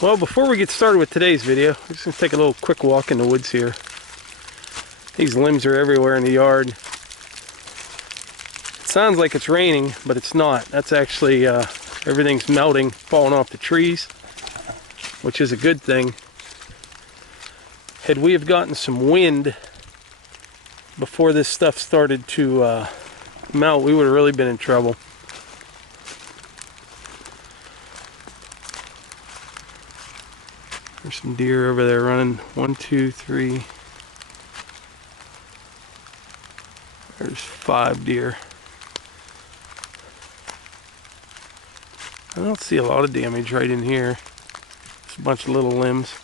Well, before we get started with today's video, I'm just going to take a little quick walk in the woods here. These limbs are everywhere in the yard. It sounds like it's raining, but it's not. That's actually, everything's melting, falling off the trees, which is a good thing. Had we have gotten some wind before this stuff started to melt, we would have really been in trouble. There's some deer over there running. 1, 2, 3. There's 5 deer. I don't see a lot of damage right in here. Just a bunch of little limbs.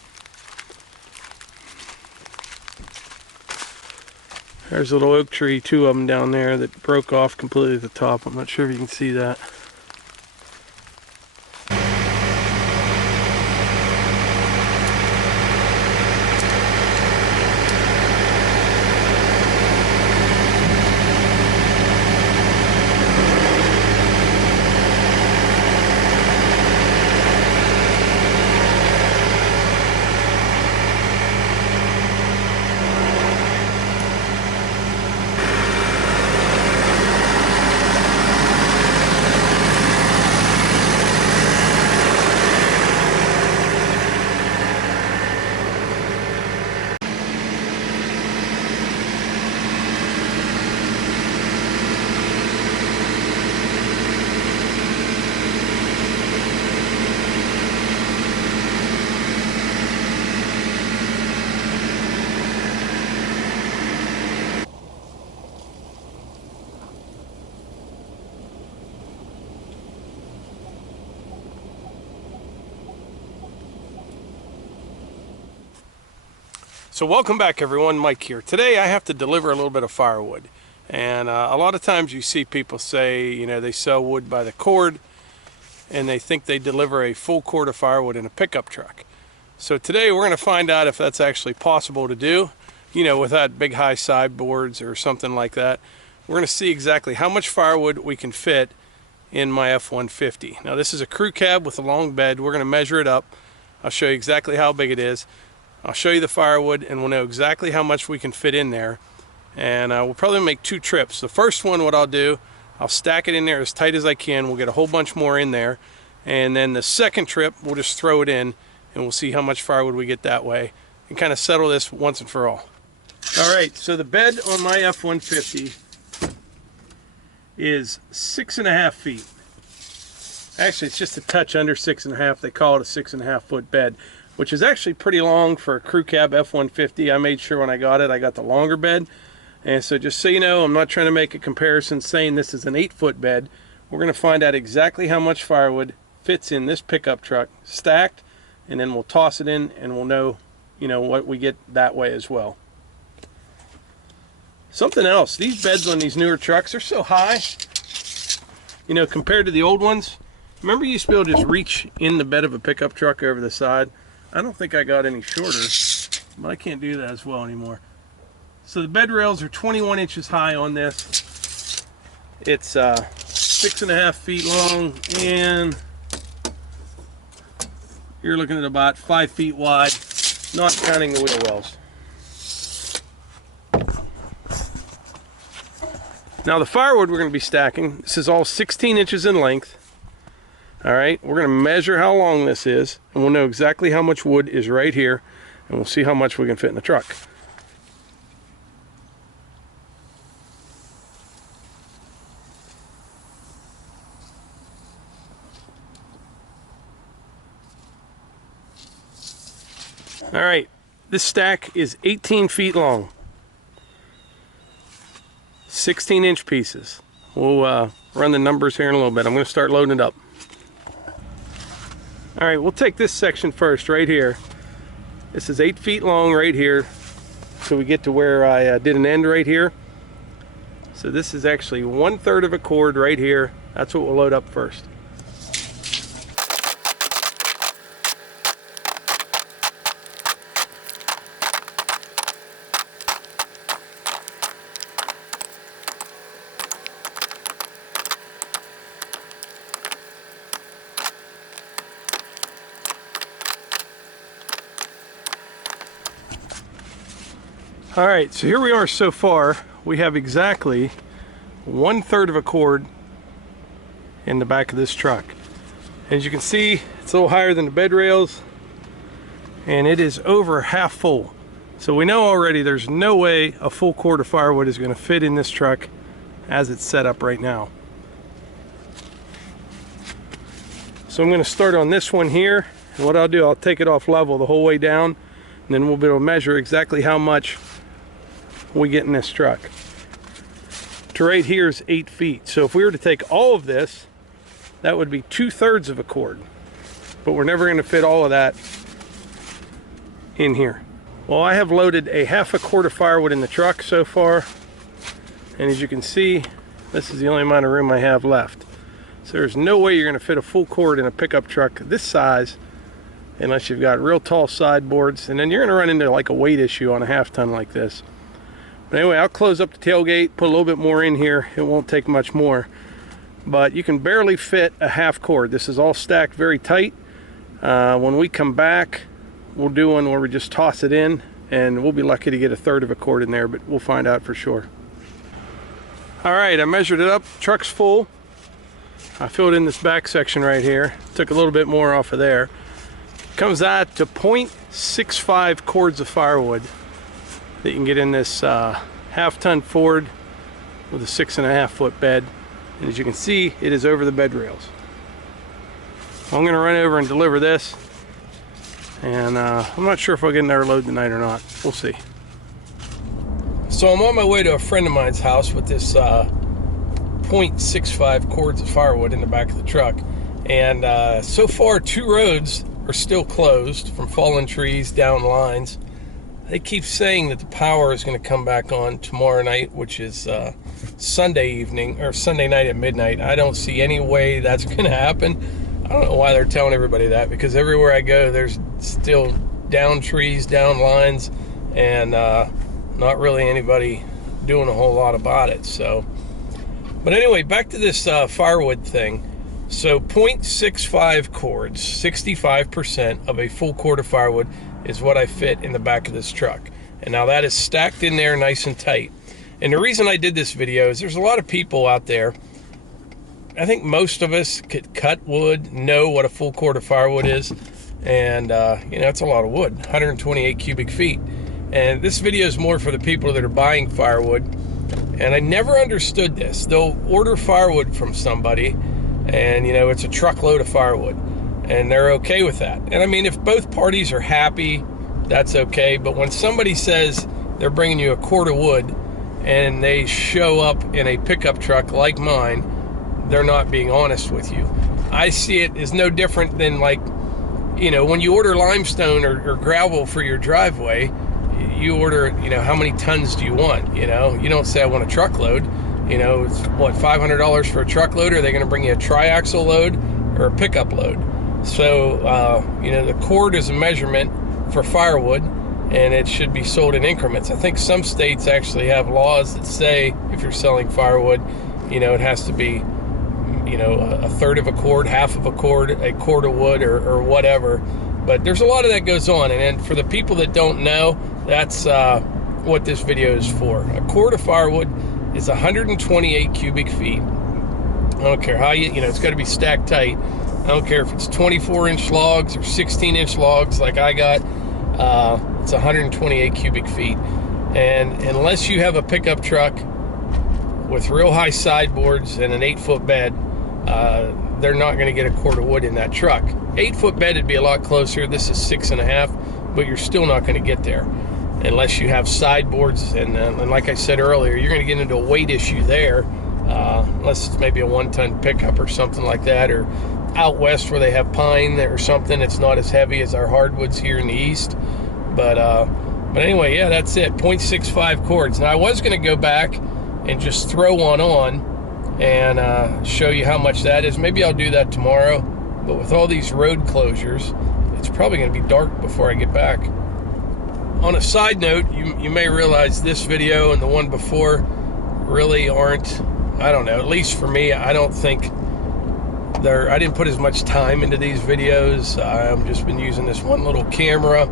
There's a little oak tree, 2 of them down there that broke off completely at the top. I'm not sure if you can see that. So welcome back everyone, Mike here. Today I have to deliver a little bit of firewood. And a lot of times you see people say, you know, they sell wood by the cord and they think they deliver a full cord of firewood in a pickup truck. So today we're going to find out if that's actually possible to do, you know, without big high sideboards or something like that. We're going to see exactly how much firewood we can fit in my F-150. Now this is a crew cab with a long bed. We're going to measure it up. I'll show you exactly how big it is. I'll show you the firewood and we'll know exactly how much we can fit in there. And we'll probably make 2 trips. The first one, what I'll do, I'll stack it in there as tight as I can. We'll get a whole bunch more in there. And then the second trip, we'll just throw it in and we'll see how much firewood we get that way and kind of settle this once and for all. All right, so the bed on my F-150 is 6.5 feet. Actually, it's just a touch under 6.5. They call it a 6.5 foot bed, which is actually pretty long for a crew cab F-150. I made sure when I got it, I got the longer bed. And so just so you know, I'm not trying to make a comparison saying this is an 8-foot bed. We're going to find out exactly how much firewood fits in this pickup truck stacked, and then we'll toss it in and we'll know, you know, what we get that way as well. Something else, these beds on these newer trucks are so high, you know, compared to the old ones. Remember you used to be able to just reach in the bed of a pickup truck over the side? I don't think I got any shorter, but I can't do that as well anymore. So the bed rails are 21 inches high on this. It's 6.5 feet long, and you're looking at about 5 feet wide, not counting the wheel wells. Now the firewood we're going to be stacking, this is all 16 inches in length. All right, we're going to measure how long this is, and we'll know exactly how much wood is right here, and we'll see how much we can fit in the truck. All right, this stack is 18 feet long, 16-inch pieces. We'll run the numbers here in a little bit. I'm going to start loading it up. All right, we'll take this section first right here. This is 8 feet long right here. So we get to where I did an end right here. So this is actually 1/3 of a cord right here. That's what we'll load up first. All right, so here we are so far. We have exactly 1/3 of a cord in the back of this truck. As you can see, it's a little higher than the bed rails, and it is over half full. So we know already there's no way a full cord of firewood is going to fit in this truck as it's set up right now. So I'm going to start on this one here, and what I'll do, I'll take it off level the whole way down, and then we'll be able to measure exactly how much we get in this truck. To right here is 8 feet. So if we were to take all of this, that would be 2/3 of a cord. But we're never going to fit all of that in here. Well, I have loaded a 1/2 cord of firewood in the truck so far. And as you can see, this is the only amount of room I have left. So there's no way you're going to fit a full cord in a pickup truck this size unless you've got real tall sideboards. And then you're going to run into like a weight issue on a 1/2 ton like this. But anyway, I'll close up the tailgate, put a little bit more in here. It won't take much more. But you can barely fit a 1/2 cord. This is all stacked very tight. When we come back, we'll do one where we just toss it in, and we'll be lucky to get 1/3 of a cord in there, but we'll find out for sure. All right, I measured it up. Truck's full. I filled in this back section right here. Took a little bit more off of there. Comes out to 0.65 cords of firewood that you can get in this 1/2 ton Ford with a 6.5 foot bed. And as you can see, it is over the bed rails. I'm going to run over and deliver this, and I'm not sure if I'll get another load tonight or not. We'll see. So I'm on my way to a friend of mine's house with this 0.65 cords of firewood in the back of the truck. And so far, 2 roads are still closed from fallen trees, down lines. They keep saying that the power is going to come back on tomorrow night, which is Sunday evening, or Sunday night at midnight. I don't see any way that's going to happen. I don't know why they're telling everybody that, because everywhere I go, there's still down trees, down lines, and not really anybody doing a whole lot about it. So, but anyway, back to this firewood thing. So 0.65 cords, 65% of a full cord of firewood is what I fit in the back of this truck. And now that is stacked in there nice and tight. And the reason I did this video is there's a lot of people out there. I think most of us could cut wood, know what a full cord of firewood is. And, you know, it's a lot of wood, 128 cubic feet. And this video is more for the people that are buying firewood. And I never understood this. They'll order firewood from somebody, and, you know, it's a truckload of firewood. And they're okay with that. And I mean, if both parties are happy, that's okay. But when somebody says they're bringing you a cord of wood and they show up in a pickup truck like mine, they're not being honest with you. I see it as no different than, like, you know, when you order limestone or gravel for your driveway, you order, you know, how many tons do you want? You know, you don't say I want a truckload. You know, it's what, $500 for a truckload? Or are they going to bring you a triaxle load or a pickup load? So, you know, the cord is a measurement for firewood, and it should be sold in increments. I think some states actually have laws that say if you're selling firewood, you know, it has to be, you know, 1/3 of a cord, 1/2 of a cord of wood, or whatever. But there's a lot of that goes on, and for the people that don't know, that's what this video is for. A cord of firewood is 128 cubic feet. I don't care how you know, it's got to be stacked tight. I don't care if it's 24-inch logs or 16-inch logs like I got. It's 128 cubic feet. And unless you have a pickup truck with real high sideboards and an 8-foot bed, they're not going to get a cord of wood in that truck. 8-foot bed would be a lot closer. This is 6.5, but you're still not going to get there unless you have sideboards. And like I said earlier, you're going to get into a weight issue there, unless it's maybe a 1-ton pickup or something like that, or out west where they have pine or something. It's not as heavy as our hardwoods here in the east. But anyway, yeah, that's it. 0.65 cords. Now I was going to go back and just throw one on and show you how much that is. Maybe I'll do that tomorrow. But with all these road closures, it's probably going to be dark before I get back. On a side note, you may realize this video and the one before really aren't, I don't know, at least for me, I don't think I didn't put as much time into these videos. I've just been using this one little camera.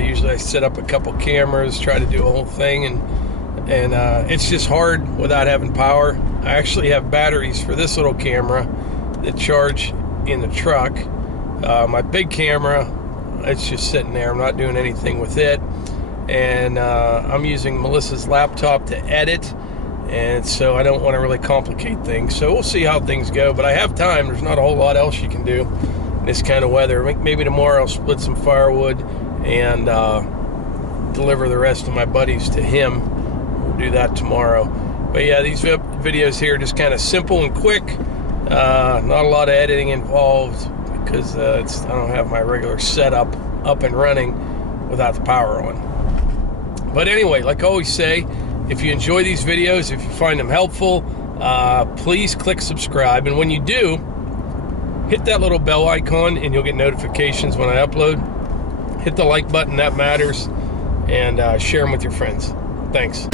Usually I set up a couple cameras, try to do a whole thing, and it's just hard without having power. I actually have batteries for this little camera that charge in the truck. My big camera, it's just sitting there. I'm not doing anything with it. And I'm using Melissa's laptop to edit, and so I don't want to really complicate things. So we'll see how things go, but I have time. There's not a whole lot else you can do in this kind of weather. Maybe tomorrow I'll split some firewood and deliver the rest of my buddies to him. We'll do that tomorrow. But yeah, these videos here are just kind of simple and quick. Not a lot of editing involved because I don't have my regular setup up and running without the power on. But anyway, like I always say, if you enjoy these videos, if you find them helpful, please click subscribe. And when you do, hit that little bell icon and you'll get notifications when I upload. Hit the like button, that matters. And share them with your friends. Thanks.